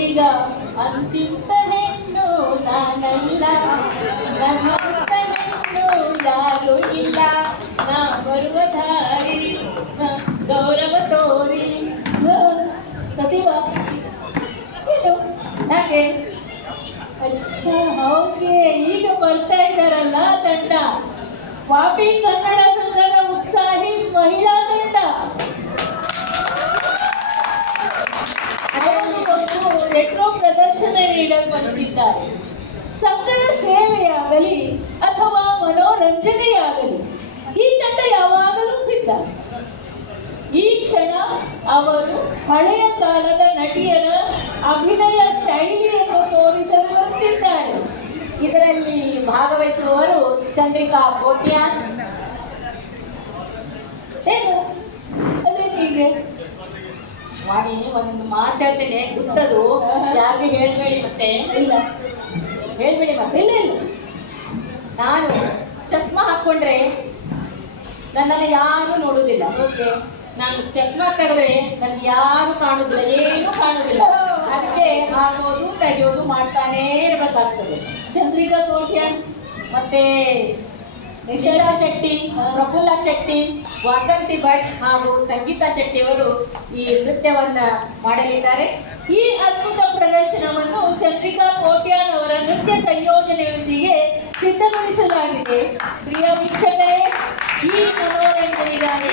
ಈಗ ಅಂತಿಂತ ಹೆಣ್ಣು ನಾನಲ್ಲ, ನನ್ನಂತ ಹೆಣ್ಣು ಯಾರು ಇಲ್ಲ, ನಾ ಬರುವ ದಾರಿ ಗೌರವ ತೋರಿ. ಸತಿವ ಏನು ಯಾಕೆ? ಹೌದೇ, ಈಗ ಬರ್ತಾ ಇದ್ದಾರಲ್ಲ ತಂಡ, ವಾಪಿ ಕನ್ನಡ ಸಂಘದ ಉತ್ಸಾಹಿ ಮಹಿಳಾ ತಂಡ. ರೆಟ್ರೋ ಪ್ರದರ್ಶನ ನೀಡಲು ಬಂದಿದ್ದಾರೆ. ಸಂಘದ ಸೇವೆಯಾಗಲಿ ಅಥವಾ ಮನೋರಂಜನೆಯಾಗಲಿ ಈ ತಂಡ ಯಾವಾಗಲೂ ಸಿದ್ಧ. ಈ ಕ್ಷಣ ಅವರು ಹಳೆಯ ಕಾಲದ ನಟಿಯರ ಅಭಿನಯ ಶೈಲಿಯನ್ನು ತೋರಿಸಲು ಬರುತ್ತಿದ್ದಾರೆ. ಇದರಲ್ಲಿ ಭಾಗವಹಿಸುವವರು ಚಂದ್ರಿಕಾ ಕೋಟ್ಯಾನ್. ಏನು ಅದೇ ಹೀಗೆ ಮಾಡಿ ಒಂದು ಮಾತಾಡ್ತೇನೆ, ಗುಟ್ಟದು ಯಾರಿಗೂ ಹೇಳ್ಬೇಡಿ, ಮತ್ತೆ ಇಲ್ಲ ಹೇಳ್ಬೇಡಿ ಮತ್ತೆ. ಇಲ್ಲ ಇಲ್ಲ, ನಾನು ಚಸ್ಮಾ ಹಾಕೊಂಡ್ರೆ ನನ್ನನ್ನು ಯಾರು ನೋಡುವುದಿಲ್ಲ. ಓಕೆ, ನಾನು ಚಸ್ಮಾ ತೆಗೆದ್ರೆ ನನ್ಗೆ ಯಾರು ಕಾಣುದಿಲ್ಲ, ಏನು ಕಾಣುದಿಲ್ಲ. ಅದಕ್ಕೆ ಹಾಕೋದು ತೆಗೆಯೋದು ಮಾಡ್ತಾನೇ ಇರಬೇಕಾಗ್ತದೆ. ಚಂದ್ರಿಕಾ ಕೋಟ್ಯಾನ್ ಮತ್ತೆ ನಿಶಾ ಶೆಟ್ಟಿ, ಪ್ರಫುಲ್ಲ ಶೆಟ್ಟಿ, ವಾಸಂತಿ ಭಟ್ ಹಾಗೂ ಸಂಗೀತಾ ಶೆಟ್ಟಿ ಅವರು ಈ ನೃತ್ಯವನ್ನ ಮಾಡಲಿದ್ದಾರೆ. ಈ ಅದ್ಭುತ ಪ್ರದರ್ಶನವನ್ನು ಚಂದ್ರಿಕಾ ಕೋಟ್ಯಾನ್ ಅವರ ನೃತ್ಯ ಸಂಯೋಜನೆಯೊಂದಿಗೆ ಸಿದ್ಧಗೊಳಿಸಲಾಗಿದೆ. ಪ್ರಿಯ ವೀಕ್ಷಕರೇ, ಈ ಮನೋರಂಜನೆಗಾಗಿ